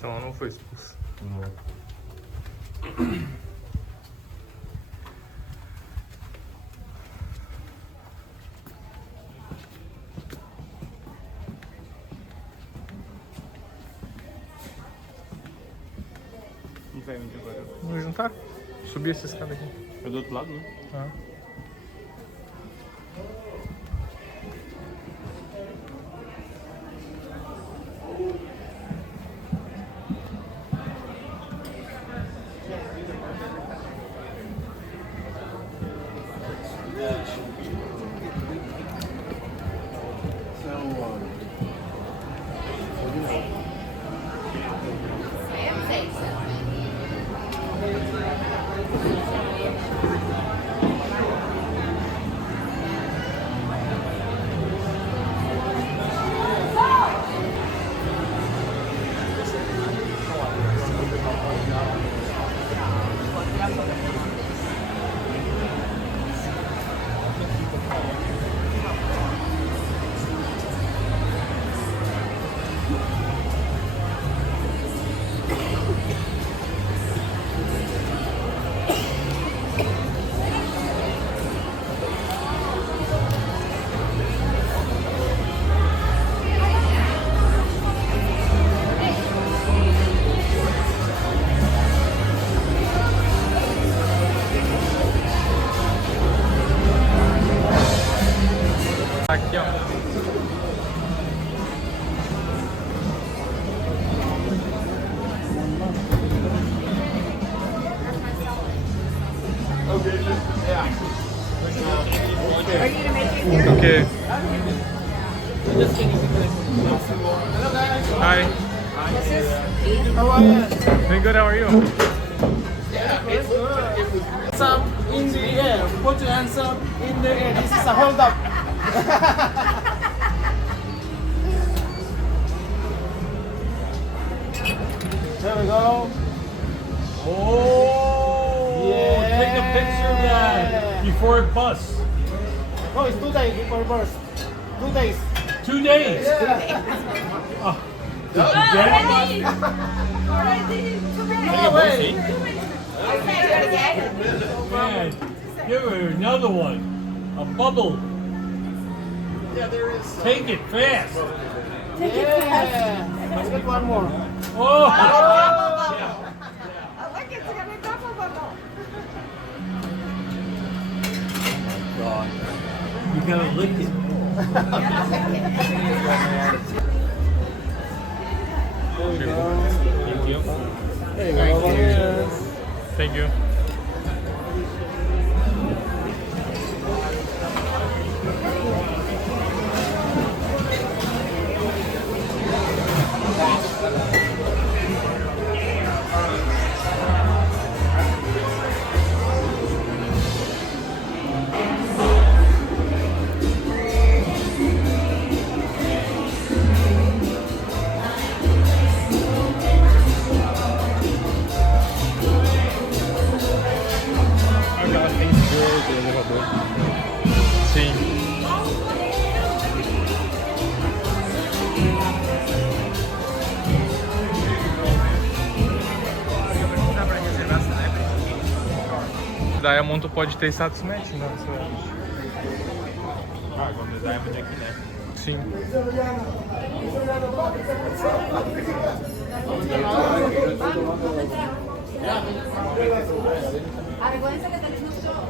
Então ela não foi expulsa. Não. E vai onde agora? Vamos juntar? Subir essa escada aqui. É do outro lado, né? Ah. Aqui, ó. O quê? Hi. How are you? Doing good, how are you? Some in the air. Put your hands up in the air. This is a hold up. There we go. Oh! Yeah. Take a picture of that before it busts. No, it's 2 days before burst. 2 days. 2 days. Oh, did you get it? Already. No way. Man, give her another one. A bubble. Yeah, there is. Take it fast. Yeah. Let's get one more. Oh! God. You gotta lick it. There we go. Thank you. There you go. Cheers. Thank you. Sim. Diamond tu pode ter status match, né? Ah, quando é Diamond aqui, né? Sim. A vergüenza que tenés no show.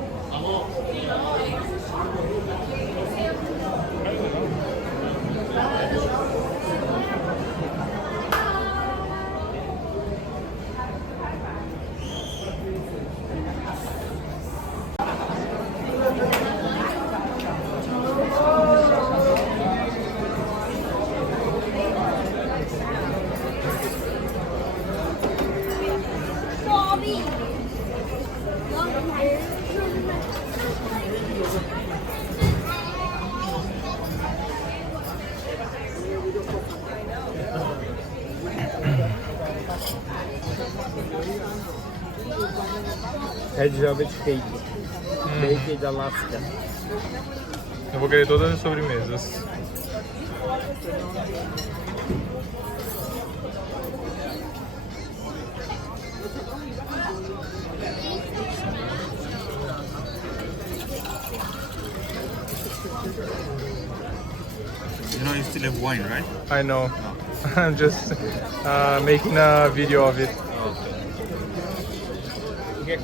Red Velvet Cake. Bake de Alaska. Eu vou querer todas as sobremesas. still have wine, right? I know. I'm just making a video of it. Okay.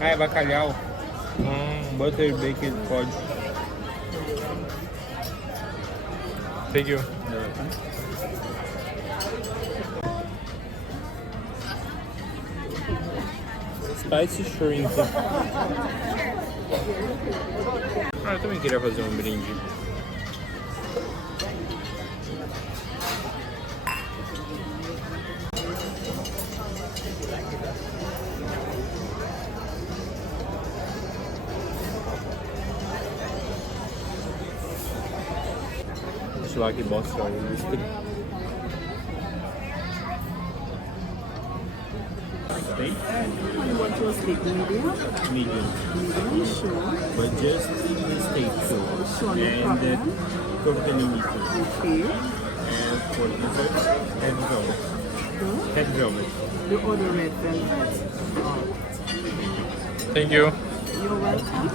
Ah, é bacalhau. Butter baked cod. Thank you. Spicy shrimp. Ah, eu também queria fazer um brinde. Deixa lá que bosta, olha. Steak? You want to steak medium? Medium. Medium, sure. But just the steak, so. Sure, no And the problem. tortellini meat. Okay. And for dessert, red velvet. The, Red velvet. the other red velvet. Thank you. You're welcome.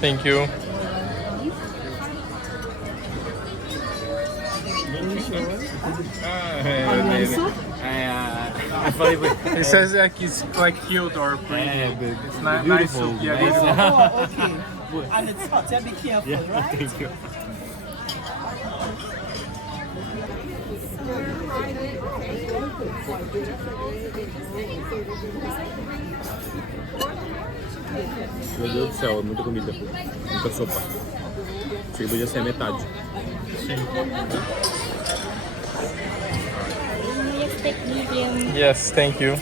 Thank you. Onion soup? I falei It says like it's like cute or pretty. It's not nice beautiful. soup. Yeah, Nice. beautiful. Oh, okay. And it's hot, yeah, be careful, right? Thank you. Meu Deus do céu, é muita comida. Muita sopa. Achei que podia ser a metade. Yes, thank you.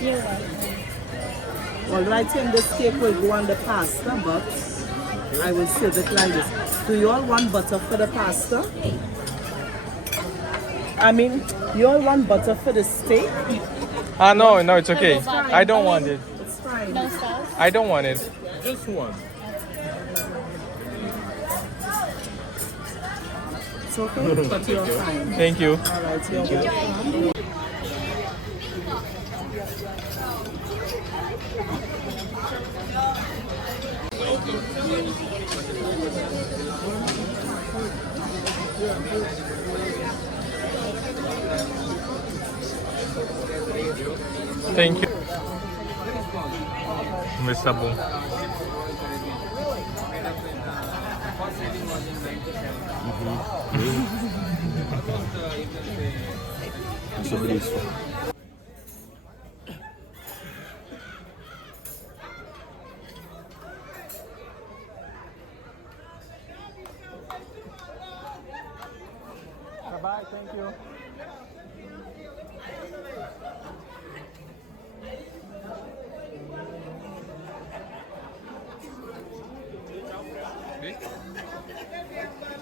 Well, right here, the steak will go on the pasta, but I will serve it like this. Do you all want butter for the pasta? I mean, you all want butter for the steak? Ah, no, no, it's okay. I don't want it. It's fine. I don't want it. Just one. It's okay, but you're fine. Thank you. All right, you're welcome. Thank you. Vamos ver se tá bom. Sobre isso. Bye, thank you. Okay.